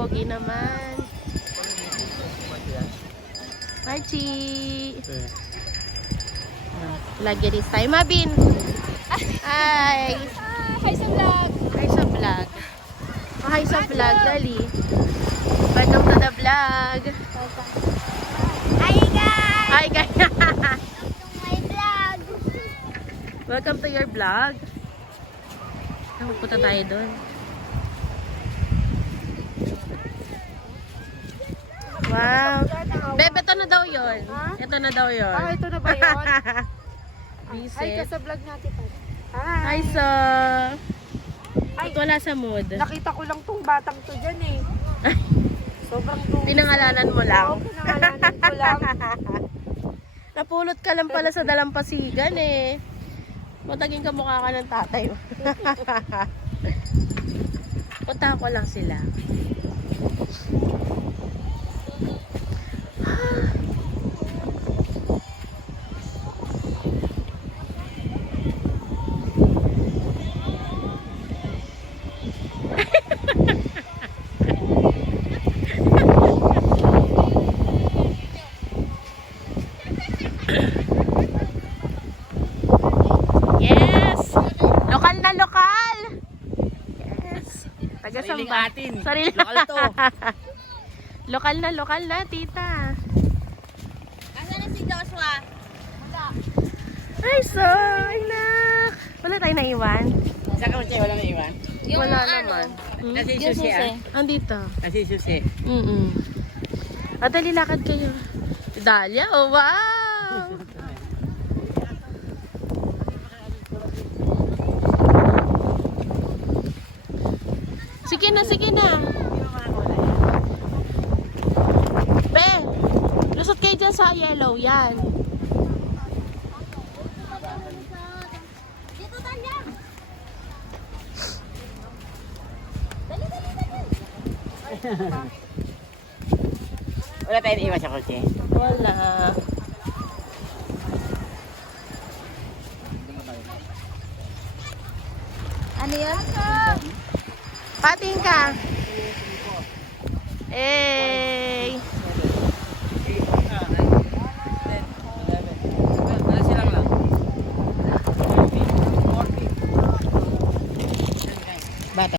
pogi naman. Archie! Vlog this time, Mabin! Hi! Hi sa vlog! Hi sa vlog. Hi sa vlog, dali. Welcome to the vlog. Hi guys! Hi guys! My vlog! Welcome to your vlog. Punta tayo doon. Wow. Bebe, ito na daw yun. Ito na daw yun. Ah, ito na ba yun? Visit. Ay, sa vlog natin pa. Hi, Hi! so. Ba't wala sa mood? Nakita ko lang tong batang to dyan eh. Sobrang dumi. Pinangalanan mo lang. Oo, pinangalanan ko lang. Napulot ka lang pala sa dalampasigan eh. Mataging kamukha ka ng tatay mo. Punta ko lang sila. Yes! Lokal na lokal! Yes! Sariling Taga-samba. atin. Sarili. Lokal to. Lokal na, tita. Asan na si Joshua? Wala. Ay, so, anak. Wala tayo naiwan? Sa kaunti, wala na iwan. Wala naman. Hmm? Kasi susi ah. Andito. Kasi susi. Dali, lakad kayo. Dalia, oh wow! Sige na, sige na. Be, lusot kayo dyan sa yellow, yan. Dito tanda! Wala tayong iwan sa kotse. Wala. Ano yan? Pating ka. Eh.